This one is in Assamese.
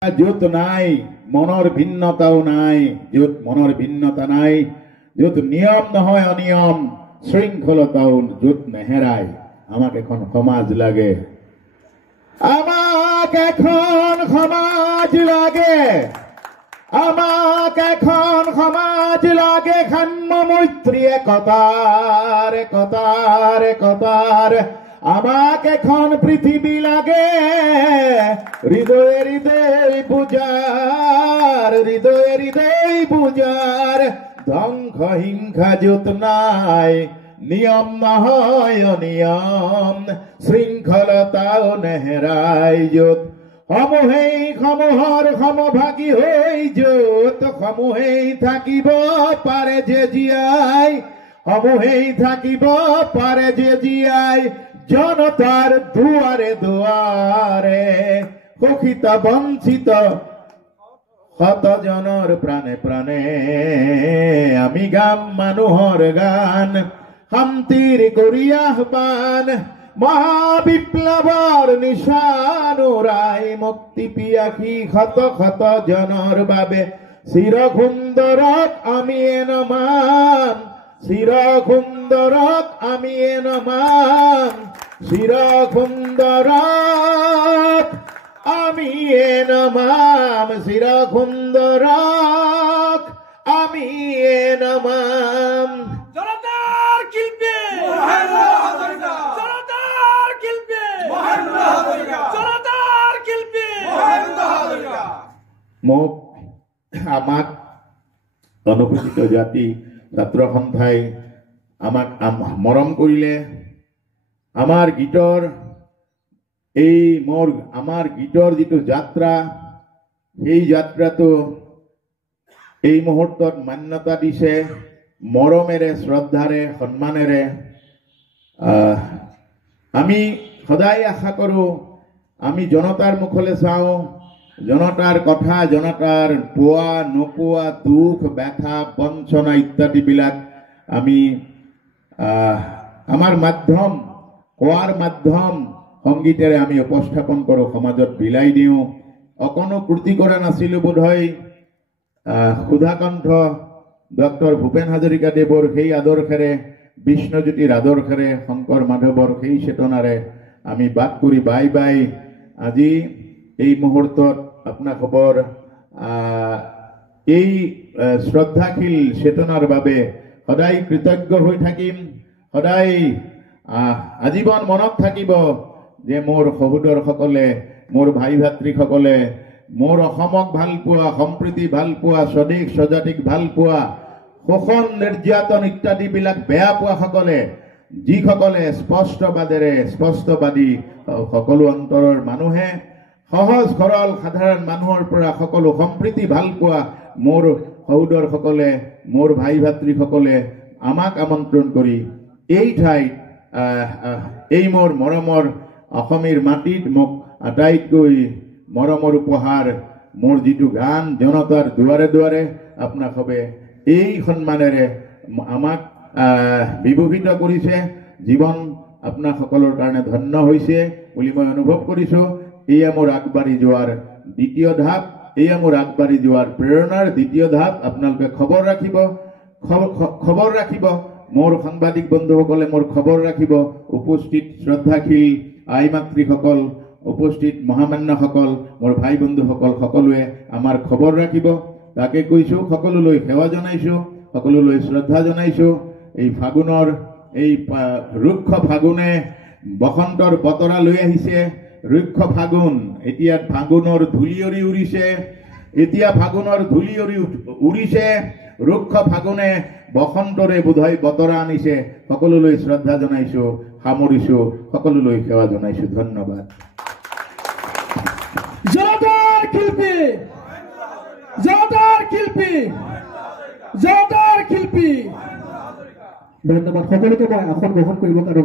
য'ত নাই মনৰ ভিন্নতাও নাই, য'ত মনৰ ভিন্নতা নাই, য'ত নিয়ম নহয় অনিয়ম, শৃংখলতাও য'ত নেহেৰাই, আমাক এখন সমাজ লাগে, আমাক এখন সমাজ লাগে, আমাক এখন সমাজ লাগে, সাম্য মৈত্ৰী একতাৰ একতাৰ একতাৰ, আমাক এখন পৃথিৱী লাগে, হৃদয়ে হৃদয় পূজাৰ, হৃদয়ে হৃদয় পূজাৰ, ধ্বংস হিংসা য'ত নাই, নিয়ম নহয় অনিয়ম, শৃংখলতাও নেহেৰাই, য'ত সমূহেই সমূহৰ সমভাগী হৈ, য'ত সমূহেই থাকিব পাৰে যে জীয়াই, সমূহেই থাকিব পাৰে যে জীয়াই, জনতাৰ দুৱাৰে দুৱাৰে, শোষিত বঞ্চিত শতজনৰ প্ৰাণে প্ৰাণে, আমি গাম মানুহৰ গান, শান্তিৰ কৰি আহ্বান, মহাবিপ্লৱৰ নিশান উৰাই, মুক্তি পিয়াসী শত শত জনৰ বাবে, চিৰ সুন্দৰক আমি নমাম, চিৰ সুন্দৰক আমি নমাম, চিৰ সুন্দৰক আমি নমাম, চিৰ সুন্দৰক আমি নমাম। জনতাৰ শিল্পী জনতাৰ শিল্পী জনতাৰ শিল্পী। মোক আমাক অনুসূচিত জাতি ছাত্ৰ সন্থাই আমাক মৰম কৰিলে, আমাৰ গীতৰ আমাৰ গীতৰ যিটো যাত্ৰা, সেই যাত্ৰাটো এই মুহূৰ্তত মান্যতা দিছে, মৰমেৰে শ্ৰদ্ধাৰে সন্মানেৰে। আমি সদায় আশা কৰোঁ, আমি জনতাৰ মুখলৈ চাওঁ, জনতাৰ কথা, জনতাৰ পোৱা নোপোৱা দুখ ব্যথা বঞ্চনা ইত্যাদিবিলাক আমি আমাৰ মাধ্যম, কোৱাৰ মাধ্যম সংগীতেৰে আমি উপস্থাপন কৰোঁ, সমাজত বিলাই দিওঁ। অকণো ক্ৰুটি কৰা নাছিলোঁ বোধহয়। সুধাকণ্ঠ ডক্টৰ ভূপেন হাজৰিকাদেৱৰ সেই আদৰ্শেৰে, বিষ্ণুজ্যোতিৰ আদৰ্শেৰে, শংকৰ মাধৱৰ সেই চেতনাৰে আমি বাট কৰি বাই বাই আজি এই মুহূৰ্তত আপোনালোকৰ এই শ্ৰদ্ধাশীল চেতনাৰ বাবে সদায় কৃতজ্ঞ হৈ থাকিম। সদায় আজীৱন মনত থাকিব যে মোৰ সহোদৰসকলে, মোৰ ভাই ভাতৃসকলে, মোৰ অসমক ভাল পোৱা, সম্প্ৰীতি ভাল পোৱা, স্বদেশ স্বজাতিক ভাল পোৱা, শোষণ নিৰ্যাতন ইত্যাদিবিলাক বেয়া পোৱাসকলে, যিসকলে স্পষ্টবাদী সকলো অন্তৰৰ মানুহে, সহজ সৰল সাধাৰণ মানুহৰ পৰা সকলো সম্প্ৰীতি ভাল পোৱা মোৰ সহোদৰসকলে, মোৰ ভাই ভাতৃসকলে আমাক আমন্ত্ৰণ কৰি এই ঠাইত, এই মোৰ মৰমৰ অসমীৰ মাটিত মোক আটাইতকৈ মৰমৰ উপহাৰ মোৰ যিটো গান, জনতাৰ দুৱাৰে দুৱাৰে, আপোনালোকে এই সন্মানেৰে আমাক বিভূষিত কৰিছে। জীৱন আপোনাসকলৰ কাৰণে ধন্য হৈছে বুলি মই অনুভৱ কৰিছোঁ। এয়া মোৰ আগবাঢ়ি যোৱাৰ দ্বিতীয় ধাপ, এয়া মোৰ আগবাঢ়ি যোৱাৰ প্ৰেৰণাৰ দ্বিতীয় ধাপ। আপোনালোকে খবৰ ৰাখিব, মোৰ সাংবাদিক বন্ধুসকলে মোৰ খবৰ ৰাখিব, উপস্থিত শ্ৰদ্ধাশীল আই মাতৃসকল, উপস্থিত মহামান্যসকল, মোৰ ভাই বন্ধুসকল, সকলোৱে আমাৰ খবৰ ৰাখিব। তাকে কৈছোঁ, সকলোলৈ সেৱা জনাইছোঁ, সকলোলৈ শ্ৰদ্ধা জনাইছোঁ। এই ফাগুনৰ, এই ৰুক্ষ ফাগুনে বসন্তৰ বতৰা লৈ আহিছে। ৰুক্ষ ফাগুন, এতিয়া ফাগুনৰ ধূলিয়ৰি উৰিছে, এতিয়া ফাগুনৰ ধূলিয়ৰি উৰিছে। ৰুক্ষ ফাগুনে বসন্তৰে বোধহয় বতৰা আনিছে। সকলোলৈ শ্ৰদ্ধা জনাইছোঁ, সামৰিছোঁ, সকলোলৈ সেৱা জনাইছোঁ। ধন্যবাদ। জনতাৰ শিল্পী জনতাৰ শিল্পী জনতাৰ শিল্পী। ধন্যবাদ সকলোকে। মই আসন গ্ৰহণ কৰিবৰ কাৰণে